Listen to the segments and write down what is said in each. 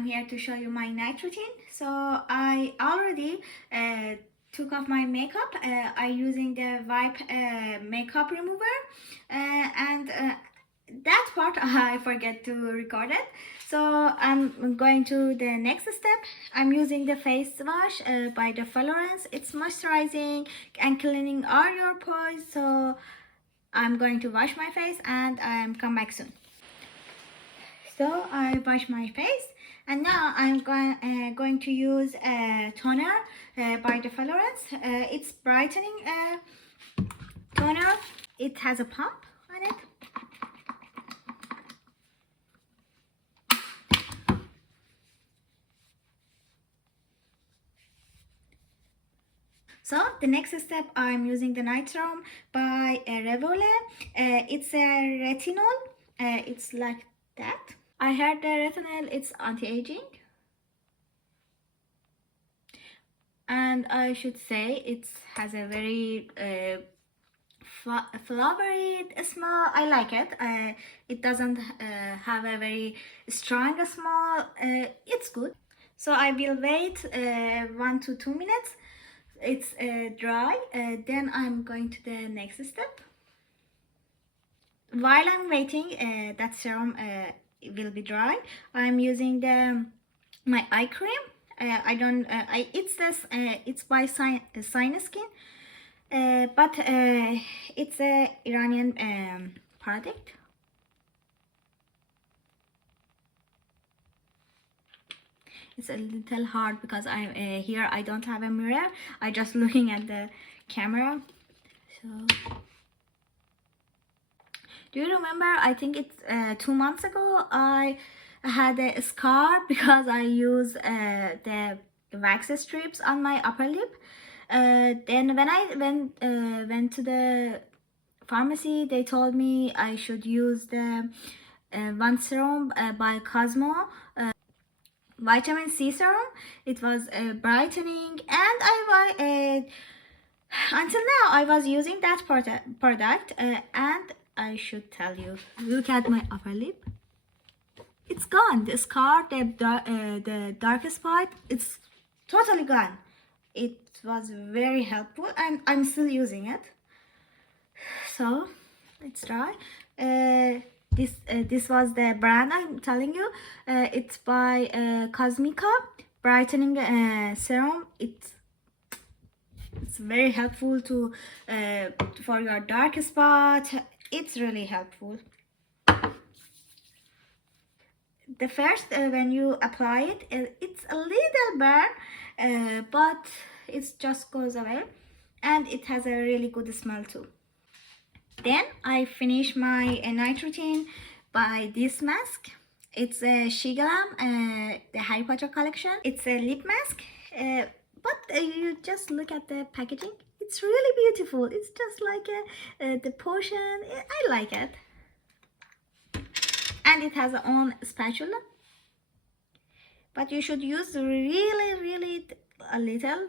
I'm here to show you my night routine. So I already took off my makeup. I'm using the Wipe makeup remover, and that part I forget to record it. So I'm going to the next step. I'm using the face wash by the Florence. It's moisturizing and cleaning all your pores. So I'm going to wash my face and I'm come back soon. So I wash my face and now I'm going to use a toner by the Florence. It's brightening toner. It has a pump on it. So the next step, I'm using the night serum by Revuele. It's a retinol. It's like that. I heard the retinol, it's anti-aging. And I should say it has a very flowery smell. I like it. It doesn't have a very strong smell. It's good. So I will wait 1 to 2 minutes. It's dry. Then I'm going to the next step. While I'm waiting, that serum will be dry. I'm using my eye cream. It's by synskin, but it's a Iranian product. It's a little hard because I'm here. I don't have a mirror. I just looking at the camera. So, do you remember? I think it's 2 months ago. I had a scar because I used the wax strips on my upper lip. Then when I went to the pharmacy, they told me I should use the one serum by Cosmo. Vitamin C serum. It was brightening, and until now I was using that product, and I should tell you, look at my upper lip. It's gone. The scar, the dark spot, it's totally gone. It was very helpful, and I'm still using it. So let's try. This was the brand I'm telling you. It's by Cosmica brightening serum. It's very helpful to for your dark spot. It's really helpful. The first when you apply it, it's a little burn, but it just goes away, and it has a really good smell too. Then I finish my night routine by this mask. It's a Shigalam, the Harry Potter collection. It's a lip mask, but you just look at the packaging. It's really beautiful. It's just like the potion. I like it. And it has its own spatula. But you should use really a little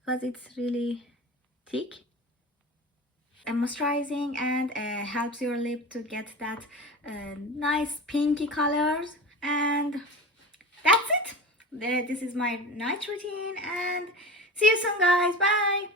because it's really thick. Moisturizing and helps your lip to get that nice pinky colors, and that's it. This is my night routine, and see you soon guys. Bye.